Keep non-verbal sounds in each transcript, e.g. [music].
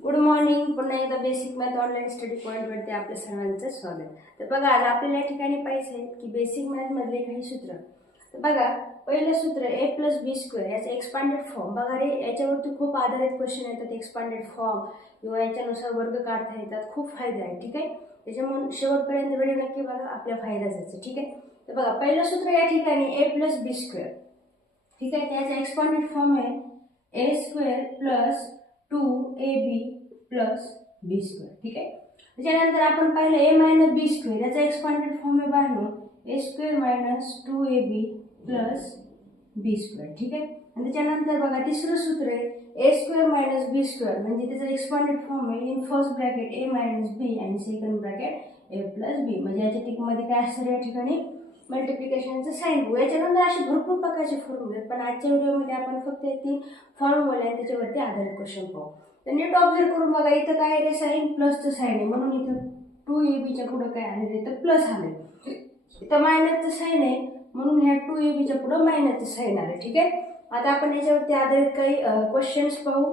Good morning पुन्हा एकदा basic math online study पॉईंटवरती आपल्या सर्वांचं स्वागत. तर बघा आज आपल्याला या ठिकाणी पाहिजे आहेत की बेसिक मॅथमधले काही सूत्र. तर बघा पहिलं सूत्र ए प्लस बी स्क्वेअर याचा एक्सपांडेड फॉर्म बघा रे याच्यावरती खूप आधारित क्वेश्चन येतात एक्सपांडेड फॉर्म किंवा याच्यानुसार वर्ग काढता येतात खूप फायदा आहे ठीक आहे? त्याच्यामुळे शेवटपर्यंत व्हिडिओ नक्की बघा आपल्या फायदा जायचं ठीक आहे? तर बघा पहिलं सूत्र या ठिकाणी ए प्लस बी स्क्वेअर ठीक आहे त्याचा एक्सपांडेड फॉर्म आहे A square plus two A B plus B square ठीक आहे? त्याच्यानंतर आपण पाहिलं ए मायनस बी स्क्वेअर याचा एक्सपांडेड फॉर्म आहे बाळनो A square minus two A B plus B square ठीक आहे? आणि त्याच्यानंतर बघा तिसरं सूत्र आहे A square minus B square. म्हणजे त्याचा एक्सपांडेड फॉर्म आहे in first bracket A minus B आणि second bracket A plus B. म्हणजे याच्या टिकमध्ये काय असतं या ठिकाणी? मल्टिप्लिकेशनचं साईन बघू याच्यानंतर असे भरपूर प्रकारचे फॉर्म्युले आहेत पण आजच्या व्हिडिओमध्ये आपण फक्त तीन फॉर्म्युले आहेत त्याच्यावरती आधारित क्वेश्चन पाहू. तर नीट ऑब्झर्व करून बघा इथं काय आहे साईन प्लसचं साईन आहे. म्हणून इथं टू ए बीच्या पुढं काय आधार आहे तर प्लस आलं इथं मायनसचं साईन आहे. म्हणून ह्या टू ए बीच्या पुढं मायनसचं साईन आलं ठीक आहे? आता आपण याच्यावरती आधारित काही क्वेश्चन्स पाहू.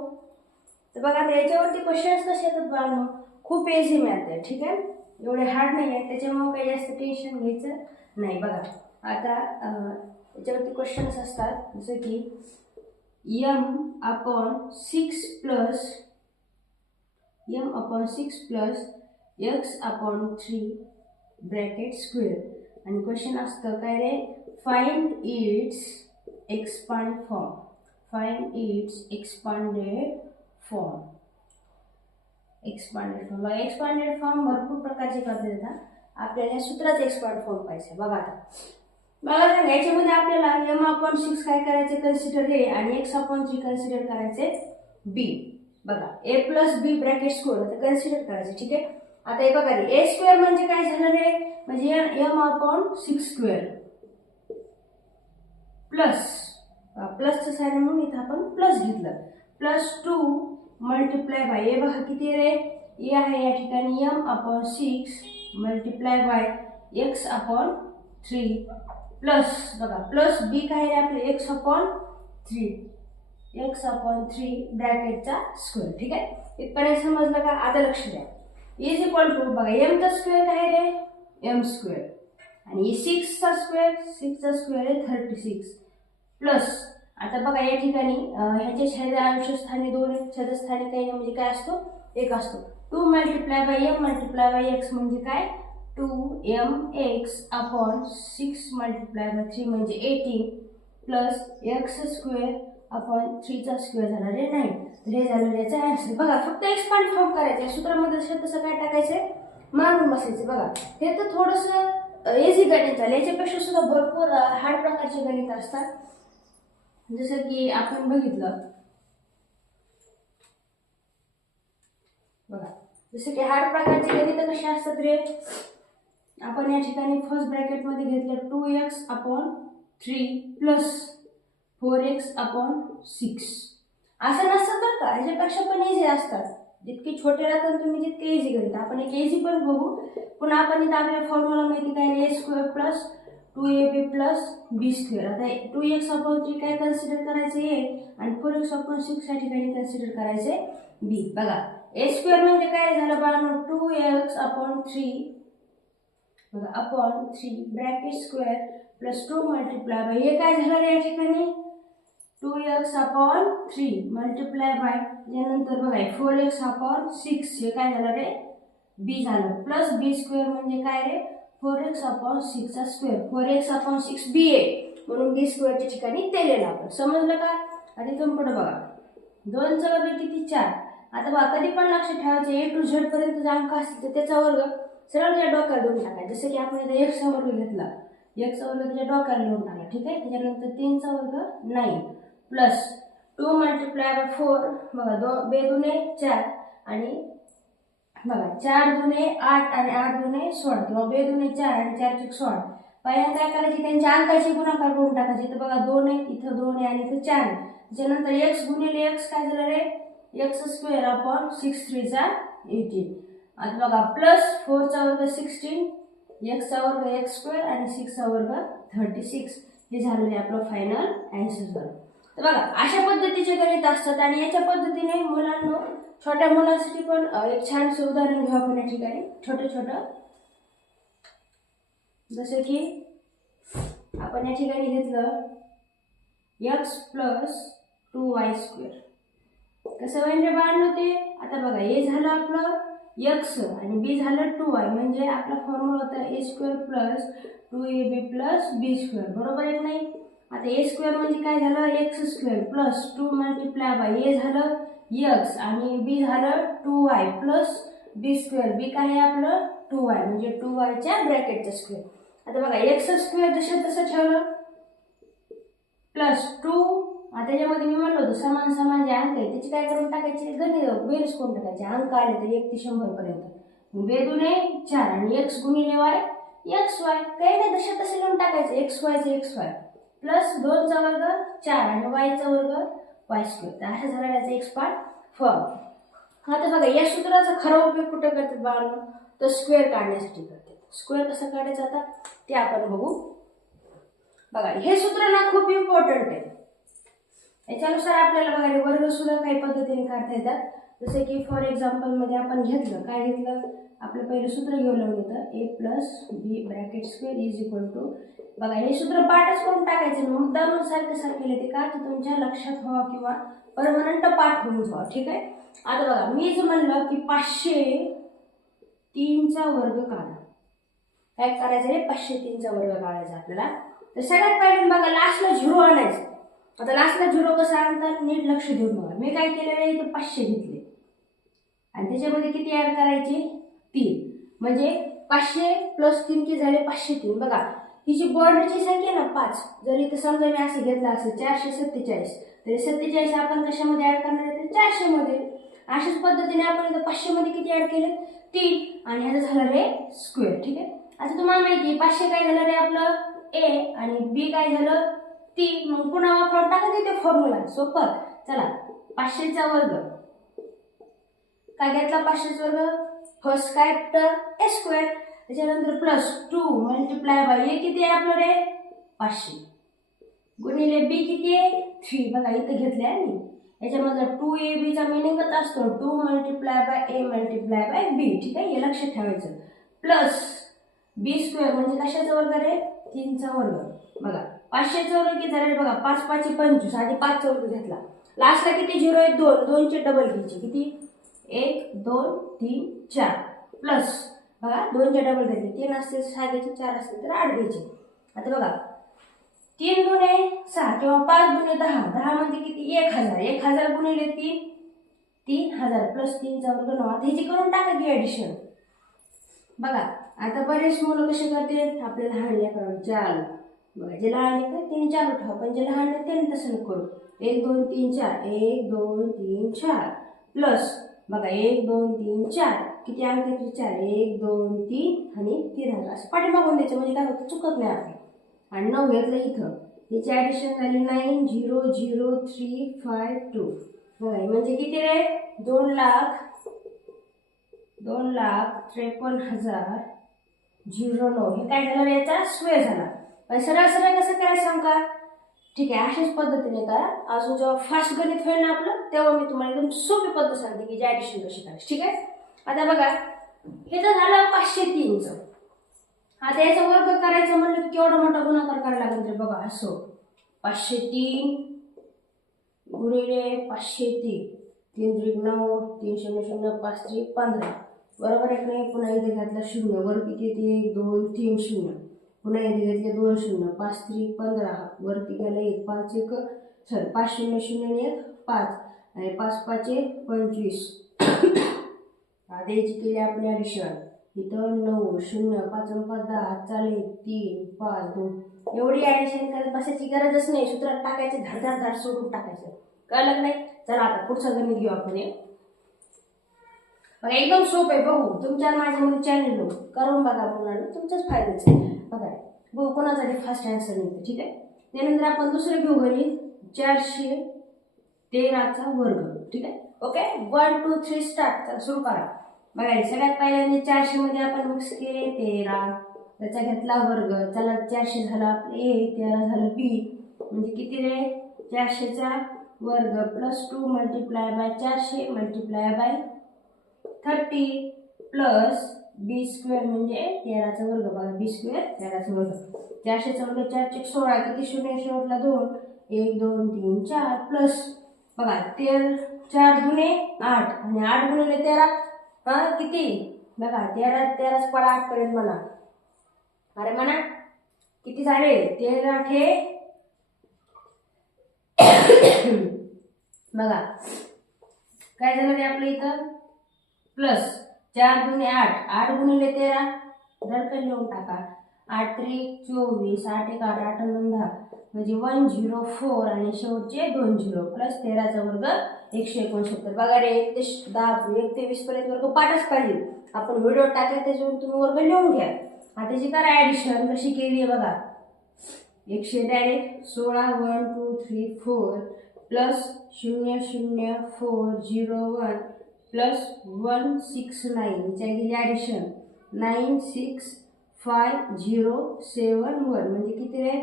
तर बघा आता याच्यावरती क्वेश्चन्स कसे येतात बाळांनो? खूप इझी मॅथ आहे. ठीक आहे? एवढे हार्ड नाही आहे त्याच्यामुळे काही जास्त टेन्शन घ्यायचं नाही बघा. आता याच्यावरती क्वेश्चन्स असतात. जसं की M upon six plus M upon six plus X upon three bracket square आणि क्वेश्चन असतं काय रे? Find its expand form find its expanded form expanded form बघा एक्सपांडेड फॉर्म भरपूर प्रकारचे करता येतात. आपल्याला या सूत्राचा एक्सपांड फॉर्म पाहिजे. बघा आता. बघा सांगा याच्यामध्ये म्हणजे आपल्याला एम अपॉन सिक्स काय करायचे? कन्सिडर ए आणि एक्स अपॉन थ्री कन्सिडर करायचे बी बघा A plus B bracket square आता कन्सिडर करायचे ठीक आहे? आता हे बघा ए स्क्वेअर म्हणजे काय झालं रे? म्हणजे M upon six square plus प्लसचं sign म्हणून इथं आपण प्लस घेतलं. Plus two multiply by A बघा किती रे? ए आहे या ठिकाणी M upon six multiply by X upon three plus बघा प्लस बी काय आहे आपलं? X upon three X upon three ब्रॅकेटचा square ठीक आहे? इथपर्यंत समजलं का? आता लक्ष द्या. इज इक्वल टू बघा एमचा स्क्वेअर काय रे? एम स्क्वेअर आणि सिक्सचा स्क्वेअर सिक्सचा स्क्वेअर आहे थर्टी सिक्स प्लस आता बघा या ठिकाणी ह्याच्या छेद अंशस्थानी दोन छेदस्थानी काही नाही म्हणजे काय असतो? एक असतो. Two multiply by M multiply by X म्हणजे काय? Two M X upon six multiply by three म्हणजे eighteen plus X square upon थ्रीचा square झाला रे नाईन तर हे झालं याचा ॲन्सर बघा फक्त एक्सपांड फॉर्म करायचं आहे. सूत्रामध्ये असे तसं काय टाकायचं मारून बसायचं बघा हे तर थोडंसं इझी गणित झालं. याच्यापेक्षा सुद्धा भरपूर हार्ड प्रकारचे गणित असतात. जसं की आपण बघितलं बघा जसं की हार्ड प्रकारचे गणित कसे असतात रे? आपण या ठिकाणी फर्स्ट ब्रॅकेटमध्ये घेतलं two X upon three plus four X upon six असं नसतं बरं का? ह्याच्यापेक्षा पण इझी असतात. जितके छोटे राहतात तुम्ही जितके इझी गणित. आपण एक इझी पण बघू. पुन्हा आपण इथं आपल्या फॉर्म्युला माहिती काय A square plus two A B plus B square आता टू एक्स अपॉन थ्री काय कन्सिडर करायचे? ए आणि फोर एक्स अपॉन सिक्स या ठिकाणी कन्सिडर करायचे? बी बघा. ए स्क्वेअर म्हणजे काय? झालं बाळांनो टू एक्स अपॉन थ्री बघा upon three bracket square plus two multiply by हे काय झालं या ठिकाणी? Two X upon three multiply by त्यानंतर बघा फोर एक्स अपॉन सिक्स हे काय झालं रे? बी झालं. प्लस बी स्क्वेअर म्हणजे काय रे? Four X upon सिक्सचा square four X upon six B A म्हणून बी स्क्वेअरच्या ठिकाणी तेलेला आपण समजलं का? आणि तुम्ही पुढे बघा. दोन चौघे किती? चार. आता बघा कधी पण लक्ष ठेवायचं ए टू झेड पर्यंत जे अंक असतील तर त्याचा वर्ग सरळ त्या डोक्याला देऊन टाकायचा जसं की आपण इथं एक्सचा वर्ग घेतला. एक्सचा वर्ग त्याच्या डोक्याला लिहून टाकला ठीक आहे? त्याच्यानंतर तीनचा वर्ग nine plus two multiply by four बघा दो बे दुने चार आणि बघा चार दुने आठ आणि आठ दुने सोळा. किंवा बे दुने चार आणि चार चूक सोळा. पहिल्यांदा काय करायची? त्यांच्या अंकाची गुणाकार करून टाकायचे. तर बघा दोन आहे इथं दोन आहे आणि इथं चार आहे. त्याच्यानंतर एक्स गुणिले एक्स काय झालं रे? एक्स स्क्वेअर अपॉन सिक्स थ्रीचा एटीन. आता बघा प्लस फोरचा वर्ग सिक्स्टीन एक्सचा वर्ग एक्स स्क्वेअर आणि सिक्सचा वर्ग थर्टी सिक्स हे झालेलं आहे आपलं फायनल ॲन्सर झालं तर बघा अशा पद्धतीचे गणित असतात आणि याच्या पद्धतीने मुलांना छोट्या मुलांसाठी पण एक छानसं उदाहरण घेऊ आपण या ठिकाणी. छोटं छोटं. जसं की आपण या ठिकाणी घेतलं X plus two Y square कसं म्हणजे बाण ते आता बघा हे झालं आपलं एक्स आणि बी झालं टू वाय म्हणजे आपला फॉर्म्युला होता A square plus two A B plus B square बरोबर आहे नाही? आता ए स्क्वेअर म्हणजे काय झालं? X square plus two multiply by A झालं एक्स आणि बी झालं two Y plus B square B काय आहे आपलं? टू वाय म्हणजे टू वायच्या ब्रॅकेटचं स्क्वेअर आता बघा एक्स स्क्वेअर जसं तसं ठेवलं. प्लस टू त्याच्यामध्ये मी म्हणलो होतो समान समान जे अंक आहे त्याची काय करून टाकायचे? गणित बेरीज करून टाकायचे? अंक आले तर एक ते शंभर पर्यंत. बे चार आणि एक्स गुणिले वाय एक्स वाय काही नाही तशा तसे लिहून टाकायचं. एक्स वायचं एक्स वाय प्लस दोनचा वर्ग चार आणि वायचा वर्ग वाय स्क्वेअर तर असा झाला त्याचा एक्स पार्ट फॉर्म आता बघा या सूत्राचा खरा उपयोग कुठं करतात बाळांनो? तर स्क्वेअर काढण्यासाठी करतात. स्क्वेअर कसं काढायचं आता? ते आपण बघू. बघा हे सूत्र ना खूप इम्पॉर्टंट आहे. याच्यानुसार आपल्याला बघायला वर्ग सुद्धा काही पद्धतीने काढता येतात. जसे की फॉर एक्झाम्पलमध्ये आपण घेतलं काय घेतलं? आपलं पहिलं सूत्र घेऊन होतं A plus B bracket square is equal to बघा हे सूत्र पाठच करून टाकायचं मुद्दामून सारखं सारखे लिहिते का? तर तुमच्या लक्षात व्हावा किंवा परमनंट पाठ होऊन व्हावा ठीक आहे? आता बघा मी जर म्हणलं की पाचशे तीनचा वर्ग काढा. काय करायचं आहे पाचशे तीनचा वर्ग काढायचा आपल्याला. तर सगळ्यात पहिले बघा लास्टला झिरो आणायचं. आता लास्टला झिरो कसा आणतात? नीट लक्ष देऊन बघा. मी काय केलेलं आहे? इथं पाचशे घेतले. आणि त्याच्यामध्ये किती ॲड करायचे? तीन. म्हणजे पाचशे प्लस तीन किती झाले पाचशे तीन. बघा तिची बॉर्डरची संख्या ना पाच. जर इथं समजा मी असं घेतलं असेल चारशे सत्तेचाळीस. तरी सत्तेचाळीस आपण कशामध्ये ॲड करणार आहे? तर चारशेमध्ये. अशाच पद्धतीने आपण इथं पाचशेमध्ये किती ॲड केले? तीन. आणि ह्याचं झालं रे स्क्वेअर ठीक आहे? आता तुम्हाला माहिती आहे पाचशे काय झालं रे आपलं? ए आणि बी काय झालं? तीन मग पुन्हा वापरून टाका ते फॉर्म्युला सोपं. चला पाचशेचा वर्ग. काय घेतला पाचशेचा वर्ग? फर्स्ट काय? तर ए स्क्वेअर त्याच्यानंतर plus two multiply by A किती आहे आपलं रे? पाचशे. गुणिले बी किती आहे? थ्री बघा इथं घेतले आहे मी याच्यामधला टू ए बीचा मिनिंगच असतो? Two multiply by A multiply by B ठीक आहे? हे लक्षात ठेवायचं. प्लस बी स्क्वेअर म्हणजे कशाचा वर्ग रे? तीनचा वर्ग. बघा. पाचशे वर्ग किती झाले बघा पाच पाचशे पंचवीस आधी पाच वर्ग घेतला. लास्टला किती? झिरो आहे दोन. दोनचे डबल घ्यायचे. किती? एक दोन तीन चार. प्लस बघा दोनचे डबल घ्यायचे. तीन असतील सहा घ्यायचे चार असतील तर आठ घ्यायचे. आता बघा. तीन गुणे सहा किंवा पाच गुणे दहा. दहा म्हणजे किती? एक हजार. एक हजार गुणिले तीन. तीन हजार प्लस तीन चौरंग नऊ. आता ह्याची करून टाका की ॲडिशन बघा. आता बरेच मुलं कसे करते आपल्याला लहान करून चार. जे लहान लेकर तीन चार ठेवा. पण जे लहान आहे तसं नको करू. एक दोन तीन चार. एक दोन तीन चार. प्लस बघा एक दोन तीन चार. किती अंक चार? एक दोन तीन आणि तीन अंक असं पाठीमागून द्यायचं म्हणजे काय होतं? चुकत नाही आपण आणि नऊ घेतलं इथं. याची ॲडिशन झाली nine zero zero three five two बघा म्हणजे किती रे? दोन लाख दोन लाख त्रेपन्न हजार झिरो नऊ. हे काय झालं याचा? स्वे झाला. पण सरळ सरळ कसं करायचं सांग ठीक आहे अशाच पद्धतीने करा. अजून जेव्हा फास्ट गणित होईल ना आपलं तेव्हा मी तुम्हाला एकदम सोपी पद्धत सांगते की जे ॲडिशन कशी करायची. ठीक आहे? आता बघा हे तर झालं पाचशे तीनचं. आता याचा वर्ग करायचं म्हणलं की केवढा मोठा गुणाकार करायला लागेल तर बघा असो. पाचशे तीन गुणिले पाचशे तीन. तीन त्रिक नऊ तीन शून्य शून्य पाच त्रिक पंधरा. बरोबर एक नाही? पुन्हा इथे घातलं शून्य. वर किती येते? एक दोन तीन शून्य. पुन्हा इथे घेतले दोन शून्य पाच त्री पंधरा. वरती गेलं एक पाच एक सॉरी पाच शून्य शून्य आणि एक पाच. आणि पाच पाच एक पंचवीस. आधीची केली आपण ॲडिशन इथं नऊ शून्य पाच पाच दहा. चालेल. तीन पाच दोन. एवढी ॲडिशन करत बसायची गरजच नाही. सूत्रात टाकायचं धाड धाड सोडून टाकायचं. कळलं नाही? चला आता पुढचं गणित घेऊ आपण एक. बघा एकदम सोपं आहे बघू. तुमच्या माझ्यामध्ये चॅनल करून बघा मुलांना तुमच्याच फायद्याचं आहे. बघा बघू कोणासाठी फास्ट आन्सर निघतं ठीक आहे? त्यानंतर आपण दुसरं घेऊ घरी. चारशे तेराचा वर्ग ठीक आहे? Okay one two three start सुरू करा. बघा सगळ्यात पहिल्यांदा चारशे मध्ये आपण मिक्स केले तेरा. त्याचा घेतला वर्ग. चला चारशे झाला ए तेरा झालं बी म्हणजे किती रे? चारशेचा वर्ग प्लस टू मल्टिप्लाय बाय चारशे multiply by thirty plus B square म्हणजे तेराचा वर्ग बघा बी स्क्वेअर तेराचा वर्ग. चारशे चौदा चारशे सोळा किती शून्य शेवटला दोन एक दोन तीन चार प्लस बघा तेर चार गुणे आठ आणि आठ गुणिले तेरा हा किती? बघा तेरा तेराच पडा आठपर्यंत म्हणा. अरे म्हणा किती झाले? तेरा ठे [coughs] बघा काय झालं रे आपलं इथं? प्लस चार गुणे आठ आठ गुणिले तेरा. धडकन लिहून टाका. आठ त्रिक चोवीस आठ एक आठ आठ नऊ दहा. म्हणजे वन झिरो फोर आणि शेवटचे दोन झिरो. प्लस तेराचा वर्ग एकशे एकोणसत्तर. बघा रे एक ते दहा एक ते वीस पर्यंत वर्ग पाठच पाहिजे. आपण व्हिडिओ टाकला त्याच्यावर तुम्ही वर्ग लिहून घ्या. आता जी करा ॲडिशन कशी केली आहे बघा. एकशे डायरेक्ट सोळा one two three four plus शून्य शून्य four zero one plus one six nine याच्या गेली addition nine six five zero seven one म्हणजे किती रे?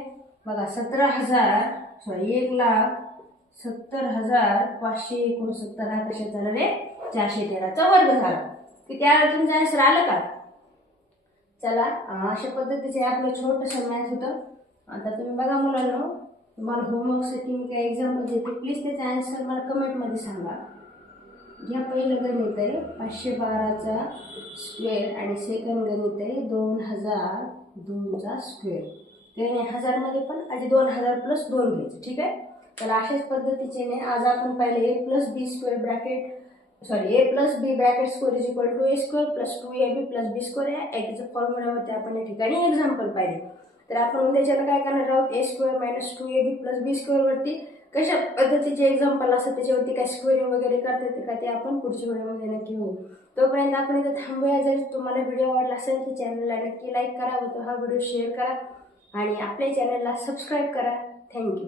बघा सतरा हजार सॉरी एक लाख सत्तर हजार पाचशे एकोणसत्तर हा कशा झाला रे? चारशे तेराचा वर्ग झाला. की त्यावेळेला तुमचं आन्सर आलं का? चला अशा पद्धतीचे आपलं छोटंसं मॅथ होतं. आता तुम्ही बघा मुलांना तुम्हाला होमवर्कसाठी मी काही एक्झाम्पल देते प्लीज त्याचा आन्सर मला कमेंटमध्ये सांगा. ह्या पहिलं गणित आहे पाचशे बाराचा स्क्वेअर आणि सेकंड गणित आहे दोन हजार दोनचा स्क्वेअर त्याने हजारमध्ये पण आधी दोन हजार प्लस दोन घ्यायचं ठीक आहे? तर अशाच पद्धतीचे आज आपण पाहिले A plus B square bracket sorry A plus B bracket square is equal to A square plus two A B plus B square या एक्झा फॉर्म्युलावरती आपण या ठिकाणी एक्झाम्पल पाहिले. तर आपण उद्याच्याला काय करणार आहोत? A square minus two A B plus B स्क्वेअरवरती कशा पद्धतीचे एक्झाम्पल असतात त्याच्यावरती काय स्क्वेअरिंग वगैरे करता येते का ते आपण पुढच्या व्हिडिओमध्ये नक्की होऊ तोपर्यंत आपण इथं थांबूया. जर तुम्हाला व्हिडिओ आवडला असेल तर चॅनलला नक्की लाईक करा व तो हा व्हिडिओ शेअर करा. आणि आपल्या चॅनलला सबस्क्राईब करा. थँक्यू